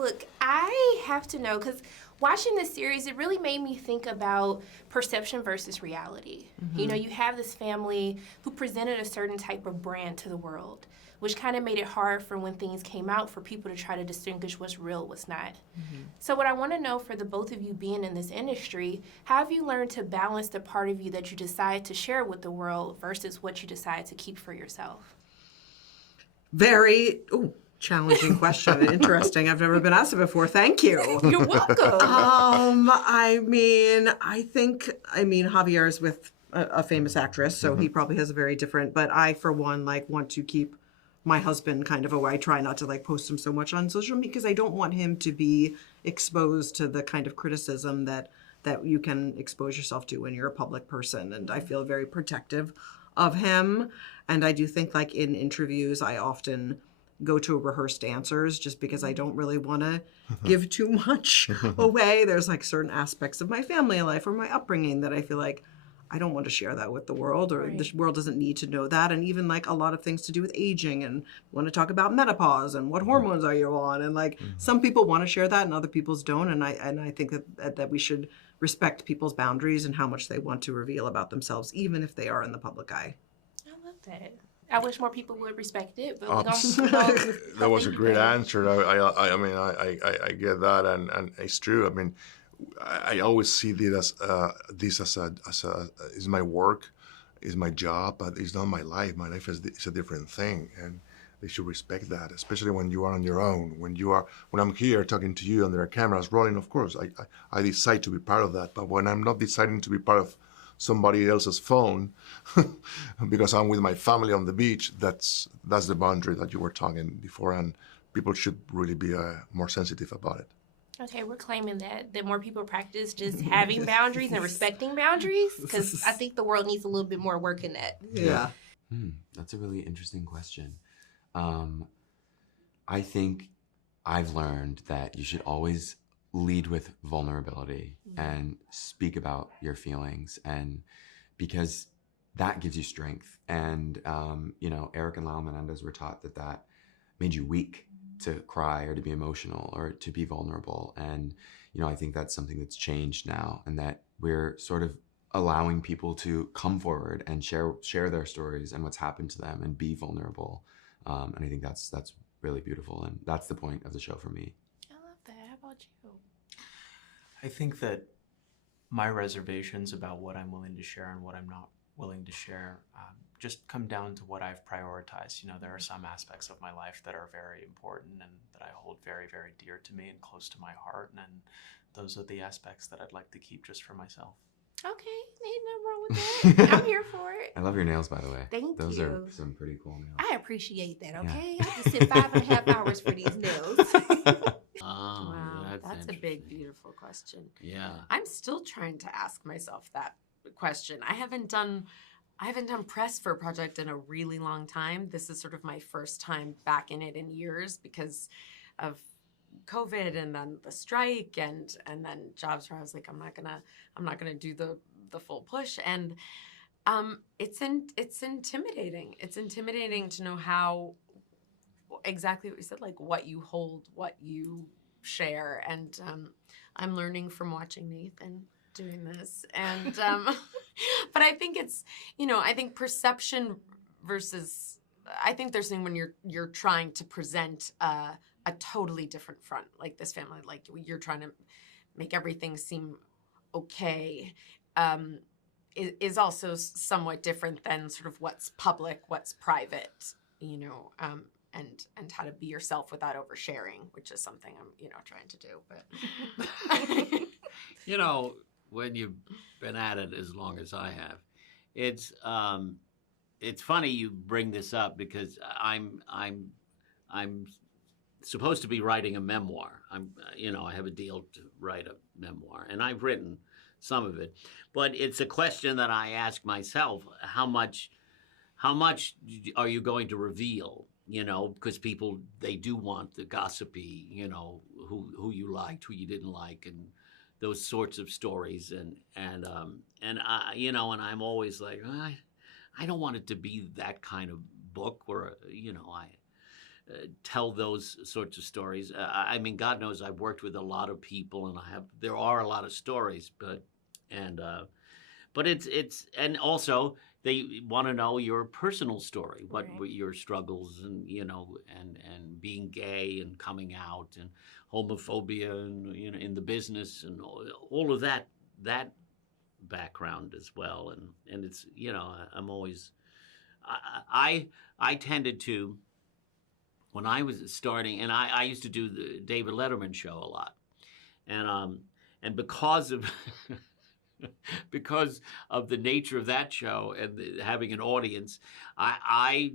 Look, I have to know, because watching this series, it really made me think about perception versus reality. You know, you have this family who presented a certain type of brand to the world, which kind of made it hard for when things came out for people to try to distinguish what's real, what's not. So what I want to know for the both of you being in this industry, how have you learned to balance the part of you that you decide to share with the world versus what you decide to keep for yourself? Very challenging question. Interesting. I've never been asked it before. Thank you. You're welcome. I think Javier is with a famous actress, so he probably has a very different, but I, for one, want to keep my husband kind of away. I try not to post him so much on social media because I don't want him to be exposed to the kind of criticism that you can expose yourself to when you're a public person. And I feel very protective of him. And I do think in interviews, I often go to rehearsed answers just because I don't really want to give too much away. There's certain aspects of my family life or my upbringing that I feel I don't want to share that with the world, or the world doesn't need to know that. And even a lot of things to do with aging, and want to talk about menopause and what hormones are you on. And some people want to share that and other people's don't. And I think that we should respect people's boundaries and how much they want to reveal about themselves, even if they are in the public eye. I love that. I wish more people would respect it, but that was a great answer. I get that, and it's true. I mean, I always see this as is my work, is my job, but it's not my life. My life is a different thing, and they should respect that, especially when you are on your own. When I'm here talking to you and there are cameras rolling, of course, I decide to be part of that. But when I'm not deciding to be part of somebody else's phone because I'm with my family on the beach, that's the boundary that you were talking before, and people should really be more sensitive about it. Okay, we're claiming that more people practice just having boundaries and respecting boundaries, because I think the world needs a little bit more work in that. Yeah. That's a really interesting question. I think I've learned that you should always lead with vulnerability and speak about your feelings, and because that gives you strength. And Erik and Lyle Menendez were taught that made you weak to cry or to be emotional or to be vulnerable. And I think that's something that's changed now, and that we're sort of allowing people to come forward and share their stories and what's happened to them and be vulnerable. And I think that's really beautiful, and that's the point of the show for me. I love that. How about you? I think that my reservations about what I'm willing to share and what I'm not willing to share just come down to what I've prioritized. There are some aspects of my life that are very important and that I hold very, very dear to me and close to my heart, and those are the aspects that I'd like to keep just for myself. Okay, ain't nothing wrong with that. I'm here for it. I love your nails, by the way. Thank Those you. are some pretty cool nails. I appreciate that, okay? I have to sit 5.5 hours for these nails. Wow, that's a big, beautiful question. Yeah. I'm still trying to ask myself that question. I haven't done press for a project in a really long time. This is sort of my first time back in it in years because of COVID and then the strike and then jobs where I was like, I'm not gonna do the full push. And it's intimidating. It's intimidating to know how exactly what you said, what you hold, what you share. And I'm learning from watching Nathan doing this. And but I think it's, I think perception versus, I think there's something when you're trying to present a totally different front, like this family, you're trying to make everything seem okay, is also somewhat different than sort of what's public, what's private, and how to be yourself without oversharing, which is something I'm, trying to do. But when you've been at it as long as I have, it's funny you bring this up because I'm supposed to be writing a memoir. I have a deal to write a memoir, and I've written some of it. But it's a question that I ask myself: how much are you going to reveal? Because people, they do want the gossipy, who you liked, who you didn't like, and those sorts of stories. And I, and I'm always like, I don't want it to be that kind of book where, tell those sorts of stories. I mean, God knows I've worked with a lot of people, and there are a lot of stories, but it's and also they want to know your personal story, what Right. were your struggles, and and being gay and coming out and homophobia and in the business and all of that background as well, and it's I'm always I tended to, when I was starting, and I used to do the David Letterman show a lot, and because of because of the nature of that show and having an audience, I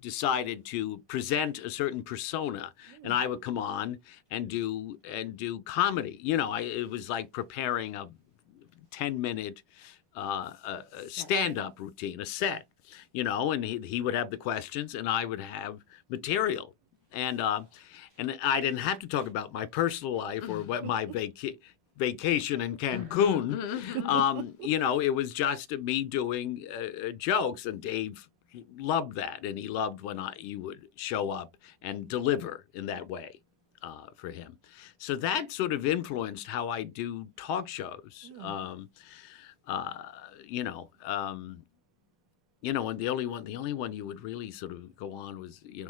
decided to present a certain persona, and I would come on and do comedy. It was like preparing a 10-minute stand-up routine, a set. And he would have the questions, and I would have material, and I didn't have to talk about my personal life or what my vacation in Cancun. It was just me doing jokes, and Dave loved that, and he loved when you would show up and deliver in that way for him. So that sort of influenced how I do talk shows. And the only one you would really sort of go on was, you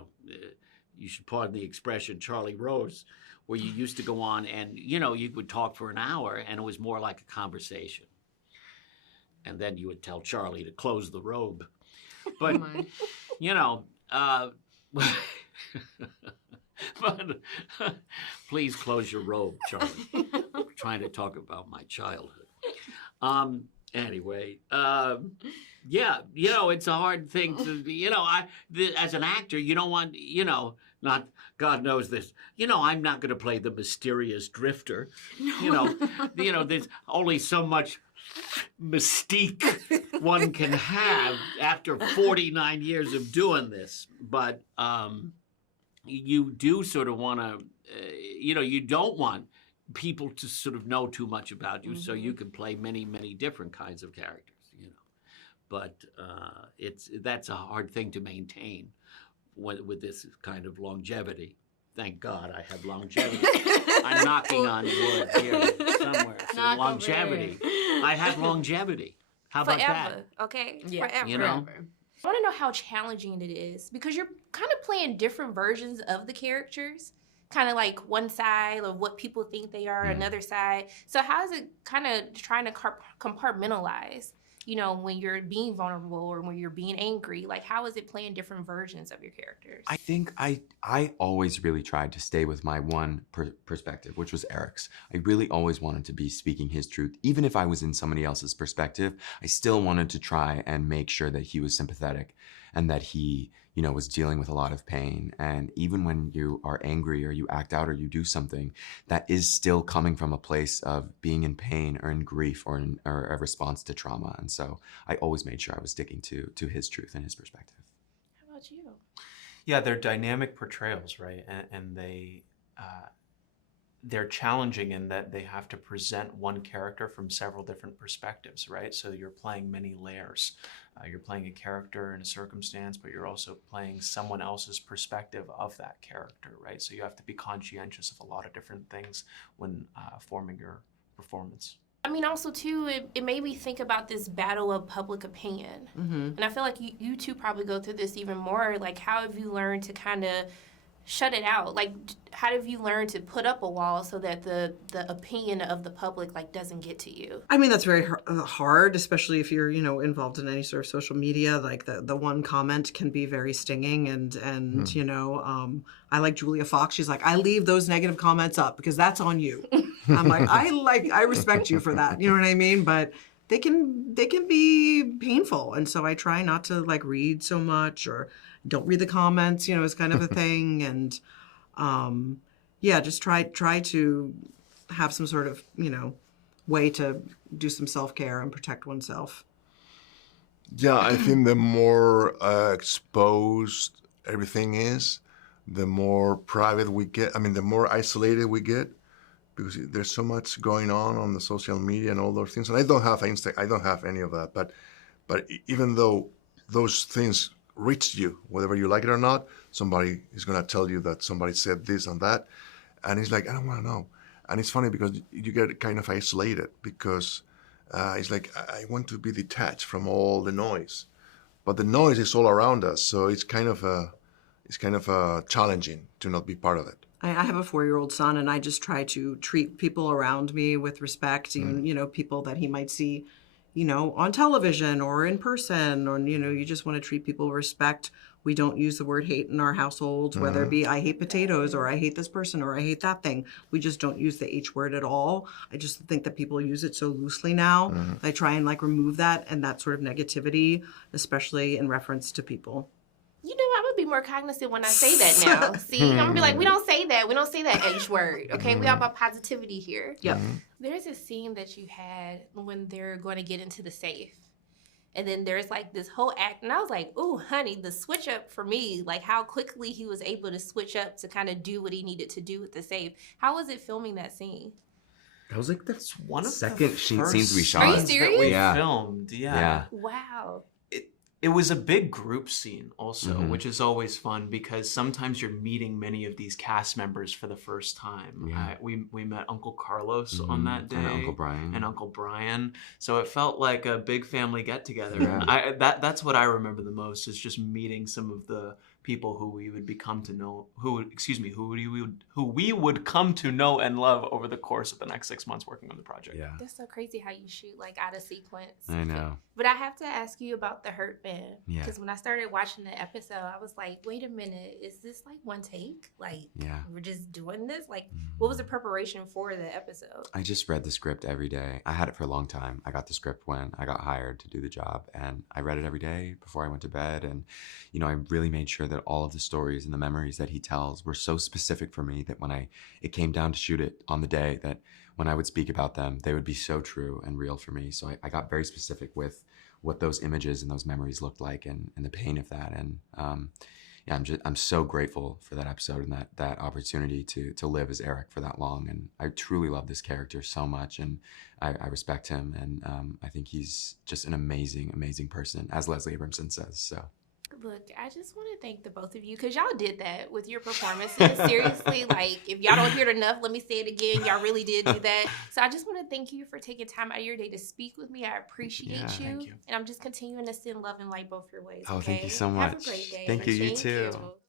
should pardon the expression, Charlie Rose, where you used to go on and, you would talk for an hour, and it was more like a conversation. And then you would tell Charlie to close the robe. But, but please close your robe, Charlie. I'm trying to talk about my childhood. Anyway, it's a hard thing to, as an actor, you don't want, not, God knows this, I'm not going to play the mysterious drifter. There's only so much mystique one can have after 49 years of doing this. But you do sort of want to, you don't want people to sort of know too much about you, so you can play many, many different kinds of characters, But that's a hard thing to maintain with this kind of longevity. Thank God I have longevity. I'm knocking on wood here somewhere. So longevity. I have longevity. How about Forever, that? okay? Yeah. Forever. Forever. I want to know how challenging it is, because you're kind of playing different versions of the characters. Kind of like one side of what people think they are, another side. So how is it kind of trying to compartmentalize, when you're being vulnerable or when you're being angry? Like, how is it playing different versions of your characters? I think I always really tried to stay with my one perspective, which was Erik's. I really always wanted to be speaking his truth. Even if I was in somebody else's perspective, I still wanted to try and make sure that he was sympathetic and that he, was dealing with a lot of pain. And even when you are angry or you act out or you do something, that is still coming from a place of being in pain or in grief or a response to trauma. And so I always made sure I was sticking to his truth and his perspective. How about you? Yeah, they're dynamic portrayals, right? And they're challenging in that they have to present one character from several different perspectives, right? So you're playing many layers. You're playing a character in a circumstance, but you're also playing someone else's perspective of that character, right? So you have to be conscientious of a lot of different things when forming your performance. I mean, also, too, it made me think about this battle of public opinion. And I feel like you two probably go through this even more. Like, how have you learned to kind of shut it out? Like, how have you learned to put up a wall so that the opinion of the public, like, doesn't get to you? I mean, that's very hard, especially if you're, involved in any sort of social media. Like the one comment can be very stinging, and I like Julia Fox. She's like, I leave those negative comments up because that's on you. I'm like, I respect you for that. You know what I mean? But they can be painful, and so I try not to like read so much or don't read the comments. Is kind of a thing, and just try to have some sort of way to do some self-care and protect oneself. Yeah, I think the more exposed everything is, the more private we get. I mean, the more isolated we get, because there's so much going on the social media and all those things. And I don't have Instagram. I don't have any of that. But even though those things reached you, whether you like it or not. Somebody is gonna tell you that somebody said this and that, and it's like, I don't want to know. And it's funny because you get kind of isolated because it's like I want to be detached from all the noise, but the noise is all around us, so it's kind of challenging to not be part of it. I have a 4-year-old son, and I just try to treat people around me with respect, even, people that he might see, on television or in person, or, you just want to treat people with respect. We don't use the word hate in our households, whether it be I hate potatoes or I hate this person or I hate that thing. We just don't use the H word at all. I just think that people use it so loosely now. I try and remove that and that sort of negativity, especially in reference to people. I'm gonna be more cognizant when I say that now. See, I'm gonna be like, we don't say that. We don't say that H word. Okay, we all about positivity here. Yep. There's a scene that you had when they're going to get into the safe. And then there's this whole act. And I was like, ooh, honey, the switch up for me, how quickly he was able to switch up to kind of do what he needed to do with the safe. How was it filming that scene? That was the One of second the scenes we first shot. Are you scenes serious? that we Yeah. filmed. Yeah. Wow. It was a big group scene also, Mhm. which is always fun because sometimes you're meeting many of these cast members for the first time. Yeah. We met Uncle Carlos on that day. And Uncle Brian. And Uncle Brian. So it felt like a big family get together. Yeah. And that's what I remember the most, is just meeting some of the people who we would become to know, who we would come to know and love over the course of the next 6 months working on the project. Yeah. That's so crazy how you shoot out of sequence. I know. But I have to ask you about the hurt band. Yeah. Because when I started watching the episode, I was like, wait a minute, is this one take? Yeah. We're just doing this? What was the preparation for the episode? I just read the script every day. I had it for a long time. I got the script when I got hired to do the job, and I read it every day before I went to bed. And, I really made sure that all of the stories and the memories that he tells were so specific for me that when it came down to shoot it on the day, that when I would speak about them, they would be so true and real for me. So I got very specific with what those images and those memories looked like, and the pain of that. And I'm so grateful for that episode and that opportunity to live as Erik for that long. And I truly love this character so much, and I respect him, and I think he's just an amazing, amazing person, as Leslie Abramson says. So. Look, I just want to thank the both of you because y'all did that with your performances. Seriously, if y'all don't hear it enough, let me say it again. Y'all really did do that. So I just want to thank you for taking time out of your day to speak with me. I appreciate you. Thank you. And I'm just continuing to send love and light both your ways. Oh, okay? thank you so Have much. a great day. Thank you. You too.